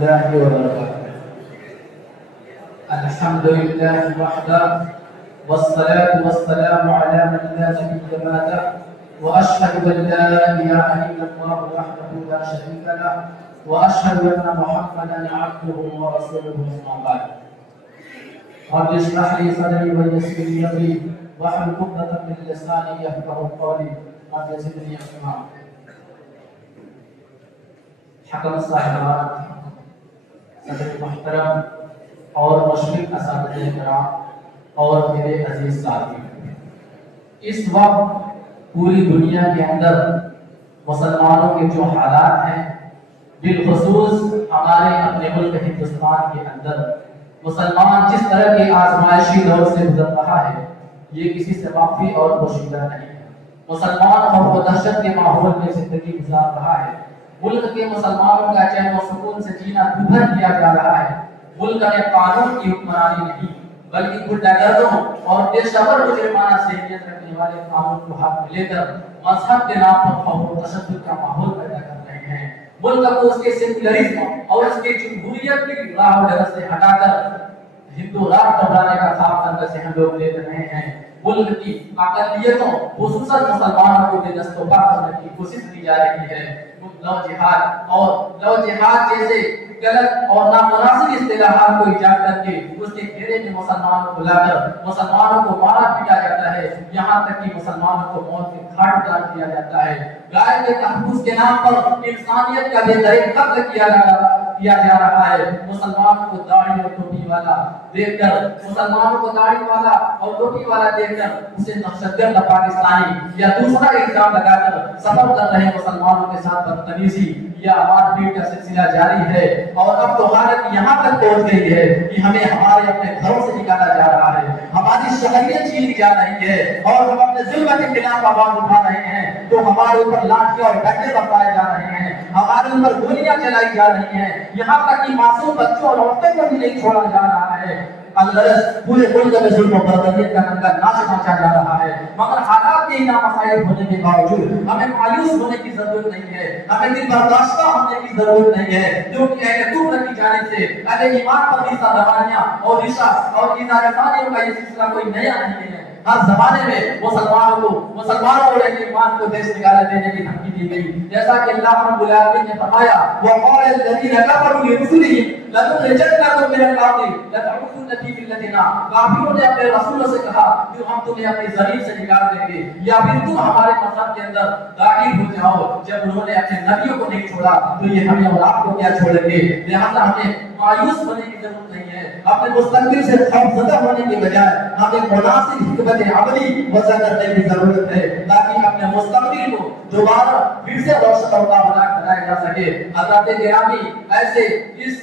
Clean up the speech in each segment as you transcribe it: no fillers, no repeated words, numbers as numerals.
الله وبركاته. الحمد لله وحده والصلاة والسلام على من لا نبي بعده وأشهد أن لا إله إلا الله وحده لا شريك له وأشهد أن محمدا عبده ورسوله أما بعد. رب اشرح لي صدري ويسر لي أمري واحلل عقدة من لساني يفقهوا قولي رب زدني علما. حکم صاحبات، صدر محترم اور مشرق اساتذہ کرام اور میرے عزیز ساتھی، اس وقت پوری دنیا کے اندر مسلمانوں کے جو حالات ہیں، بالخصوص ہمارے اپنے ملک ہندوستان کے اندر مسلمان جس طرح کے آزمائشی دور سے گزر رہا ہے، یہ کسی سے مخفی اور پوشیدہ نہیں ہے۔ مسلمان خوف و دہشت کے ماحول میں زندگی گزار رہا ہے۔ ملک کے مسلمانوں کا چین و سکون سے جینا دبھر کیا جا رہا ہے۔ ملک میں قانون کی حکمرانی نہیں بلکہ غنڈہ گردوں اور پیشہ ور مجرمانہ ذہنیت رکھنے والے قانون کو ہاتھ میں لے کر مذہب کے نام پر خوف و تشدد کا ماحول پیدا کر رہے ہیں۔ ملک کو اس کے سیکولرزم اور اس کے جمہوریت کی راہ و ڈگر سے ہٹا کر ہندو راج ٹھہرانے کا خواب اندر سے ہم لوگ لے رہے ہیں۔ ملک کی اقلیتوں خصوصاً مسلمانوں کو بے دست و پا کرنے کی کوشش کی جا رہی ہے۔ لو جہاد جیسے غلط اور نامناسب اصطلاحات کو ایجاد کر کے اس کے گھیرے میں مسلمانوں کو لا کر مسلمانوں کو مارا پیٹا جاتا ہے، یہاں تک کہ مسلمانوں کو موت کے گھاٹ اتار دیا جاتا ہے۔ گائے کے تحفظ کے نام پر انسانیت کا بے دریغ قتل کیا جا رہا ہے۔ مسلمانوں کو داڑھی اور ٹوپی والا دیکھ کر اسے دہشت گرد پاکستانی یا دوسرا الزام لگا کر سفر کر رہے مسلمانوں کے ساتھ بدتمیزی یا مار پیٹ کا سلسلہ جاری ہے، اور اب تو حالت یہاں تک پہنچ گئی ہے کہ ہمیں ہمارے اپنے گھروں سے نکالا جا رہا ہے، ہماری شہریت چھینی جا رہی ہے، اور ہم اپنے ظلم کے خلاف آواز اٹھا رہے ہیں تو ہمارے اوپر لاٹھیاں اور ڈنڈے برسائے جا رہے ہیں، ہمارے اوپر گولیاں چلائی جا رہی ہیں، یہاں تک کہ معصوم بچوں اور عورتوں کو بھی نہیں چھوڑا جا رہا ہے۔ الغرض پورے ملک میں ظلم و بربریت کا ننگا ناچ ناچا جا رہا ہے، مگر حالات کے نامسائل ہونے کے باوجود ہمیں مایوس ہونے کی ضرورت نہیں ہے، ہمیں دل برداشتہ ہونے کی ضرورت نہیں ہے، کیونکہ اہل کفر کی جانب سے اہل ایمان پر بھی سادوانیاں اور رشا اور ادارتانیوں کا یہ سلسلہ کوئی نیا نہیں ہے۔ ہر زمانے میں مسلمانوں اور اہل ایمان کو دیش نکالے دینے کی دھمکی دی گئی، جیسا کہ اللہ رب العالمین نے فرمایا وَقَالَ الَّذِينَ كَفَرُوا لِرُسُلِهِمْ لَنُخْرِجَنَّكُم مِّنَ الْأَرْضِ لَتَعُودُنَّ فِي مِلَّتِنَا۔ کافروں نے اپنے رسولوں سے کہا کہ ہم تمہیں اپنی زمین سے نکال دیں گے یا پھر تم ہمارے مذہب کے اندر داخل ہو جاؤ۔ جب انہوں نے اپنے نبیوں کو نہیں چھوڑا تو یہ ہمیں اور آپ کو کیا چھوڑیں گے؟ لہٰذا ہمیں مایوس ہونے کی ضرورت نہیں ہے، اپنے مستقبل سے خوفزدہ ہونے کے بجائے ہمیں مناسب حکمت عملی وضع کرنے کی ضرورت ہے تاکہ اپنے مستقبل کو دوبارہ پھر سے روشن اور بابرکت بنایا جا سکے۔ حضرات گرامی، ایسے اس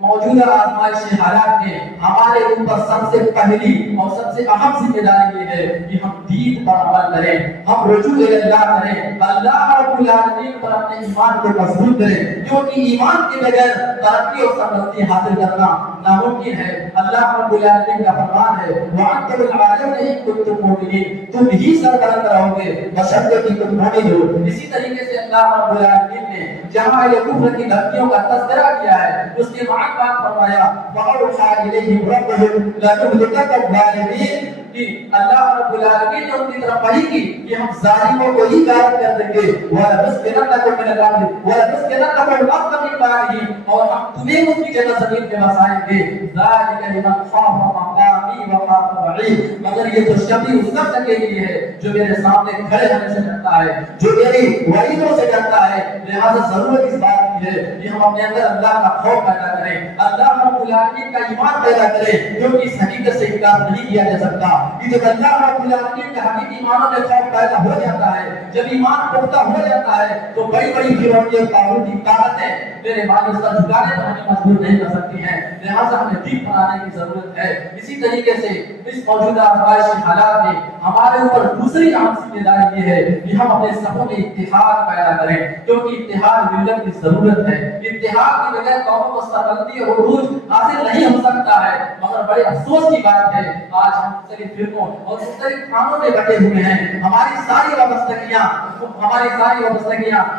موجودہ آزمائشی حالات میں ہمارے اوپر سب سے پہلی اور سب سے اہم ذمہ داری یہ ہے کہ ہم دین پر عمل کریں، ہم رجوع اللہ کریں، اللہ رب العالمین پر اپنے ایمان کو مضبوط کریں، کیونکہ ایمان کے بغیر ترقی اور سربلندی حاصل کرنا ناممکن ہے۔ اللہ رب العالمین کا فرمان ہے وَأَنْتُمُ الْأَعْلَوْنَ إِن كُنتُم مُؤْمِنِينَ، تم ہی سربلند رہو گے بشرطے کہ تم مومن ہو۔ اسی طریقے سے اللہ رب العالمین نے جہاں اہل کفر کی دھمکیوں کا تذکرہ کیا ہے اس کے بعد بات فرمایا وَأَوْحَىٰ إِلَيْهِمْ رَبُّهُمْ لَتُهْلِكَنَّ الظَّالِمِينَ، کہ اللہ رب العالمین نے ان کی طرف وحی کی کہ ہم ظالموں کو ہی غارت کر دیں گے، وَلَنُسْكِنَنَّكُم مِّنَ الْأَرْضِ مِن بَعْدِهِ، اور ہم تمہیں اس کی جگہ زمین پہ بسائیں گے۔ ذَلِكَ لِمَنْ خَافَ مَقَامِي وَخَافَ وَعِيدِ، مگر یہ خوشخبری اس شخص کے لیے ہے جو میرے سامنے کھڑے ہونے سے ڈرتا ہے، جو میری وعیدوں سے ڈرتا ہے۔ لہذا ضرورت اس بات کی ہے کہ ہم اپنے اندر اللہ کا خوف پیدا کریں، اللہ رب العالمین کا ایمان پیدا کریں، کیونکہ اس حقیقت سے انکار نہیں کیا جا سکتا کہ جب اللہ رب العالمین کے حقیقی ایمانوں میں خوف پیدا ہو جاتا ہے، جب ایمان پختہ ہو جاتا ہے تو بڑی بڑی فروغی اور قانونی طاقتیں میرے بھائی اس کا جھکانے پر ہمیں مجبور نہیں کر سکتی ہیں۔ لہٰذا ہمیں دین بنانے کی ضرورت ہے۔ اسی طریقے سے اس موجودہ آزمائشی حالات میں ہمارے اوپر دوسری اہم ذمہ داری یہ ہے کہ ہم اپنے صفوں میں اتحاد پیدا کریں، کیونکہ اتحاد ملت کی ضرورت ضرورت ہے. اتحاد کے بغیر قوموں کو سربلندی اور عروج حاصل نہیں ہو سکتا ہے. مگر بڑے افسوس کی بات ہے آج ہم مختلف فرقوں اور مختلف خانوں میں بٹے ہوئے ہیں. ہماری ساری وابستگیاں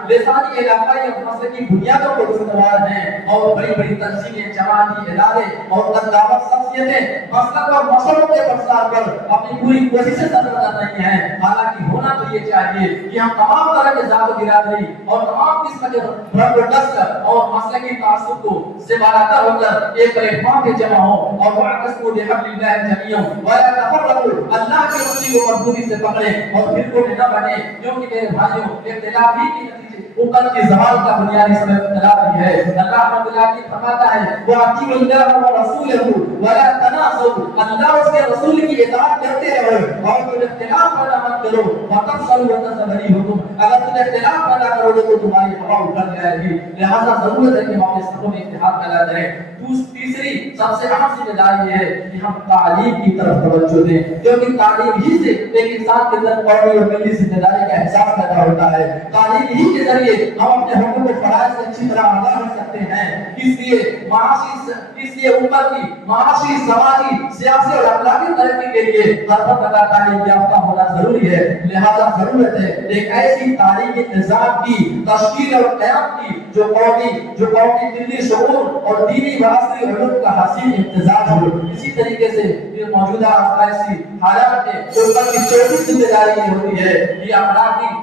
لسانی علاقائی اور مسلکی بنیادوں پر استوار ہیں اور بڑی بڑی تنظیمیں جماعتی ادارے اور دعوت شخصیتیں مسلک اور مسلوں کے پرسار پر اپنی پوری کوششیں صرف کر رہی ہیں. حالانکہ ہونا تو یہ چاہیے کہ ہم تمام طرح کے ذات و برادری اور تمام قسم کے رنگ و نسل اور مسلکی تعصب کو سے بالاتر ہو کر ایک پلیٹ فارم پہ جمع ہوں اور واعتصموا بحبل اللہ جميعا ولا تفرقوا. اللہ کے رسول کو مضبوطی سے پکڑیں اور پھر کو نہ بنے. کیونکہ میرے بھائیوں اختلاف ہی کی نتیجے اوپر کی زوال کا بنیادی سبب اختلاف ہی ہے. اللہ رب العالمین فرماتا ہے وَأَطِيعُوا اللَّهَ وَرَسُولَهُ وَلَا تَنَازَعُوا. اللہ اس کے رسول کی اطاعت کرتے رہو اور تم اختلاف پیدا مت کرو. وَتَفْشَلُوا وَتَذْهَبَ رِيحُكُمْ. اگر تم اختلاف پیدا کرو گے تو تمہاری ہوا اٹھ جائے گی. لہذا ضرورت ہے کہ ہم اپنے سبوں میں اتحاد پیدا کریں. تیسری سب سے اہم ذمہ داری یہ ہے کہ ہم تعلیم کی طرف توجہ دیں. کیونکہ تعلیم ہی سے ایک انسان کے اندر قومی اور ملی ذمہ داری کا احساس پیدا ہوتا ہے. تعلیم ہی کے ذریعے ہم اپنے حقوق و فرائض سے اچھی طرح آگاہ ہو سکتے ہیں. اس لیے اوپر کی معاشی سماجی سیاسی اور اخلاقی ترقی کے لیے ہر فرد کا تعلیم یافتہ ہونا ضروری ہے. لہذا ضرورت ہے ایک ایسی تعلیمی نظام کی تشکیل اور قیام کی جو قومی دلی شعور اور دینی معاشی علوم کا حسین امتزاج ہو. اسی طریقے سے یہ موجودہ آسائشی حالات میں اوپر کی چوتھی ذمہ داری یہ ہوتی ہے یہ اخلاقی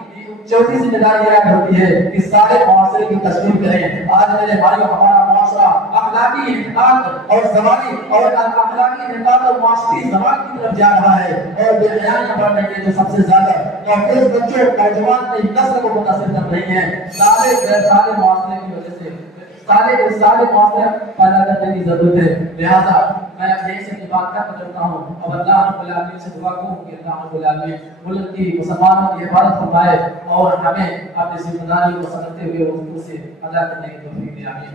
چوتھی ذمہ داری یہ ہوتی ہے کہ سارے معاشرے کی تشکیل کریں. آج میرے بھائیوں ہمارا معاشرہ اخلاقی انحطاط اور زمانی اور اخلاقی انحطاط اور معاشرتی زوال کی طرف جا رہا ہے اور بے حیائی بڑھنے کے جو سب سے زیادہ نوجوان بچوں نوجوان کی نسل کو متاثر کر رہی ہیں. سارے معاشرے کی وجہ سے سارے معاشرے پیدا کرنے کی ضرورت ہے. لہذا میں یہی سے بات کرتا ہوں اور اللہ رب العالمین سے دعا کروں کہ اللہ رب العالمین ملک کی مسلمانوں کی حفاظت فرمائے اور ہمیں اپنی ذمہ داری کو سمجھتے ہوئے اس سے ادا کرنے کی توفیق دے. آمین.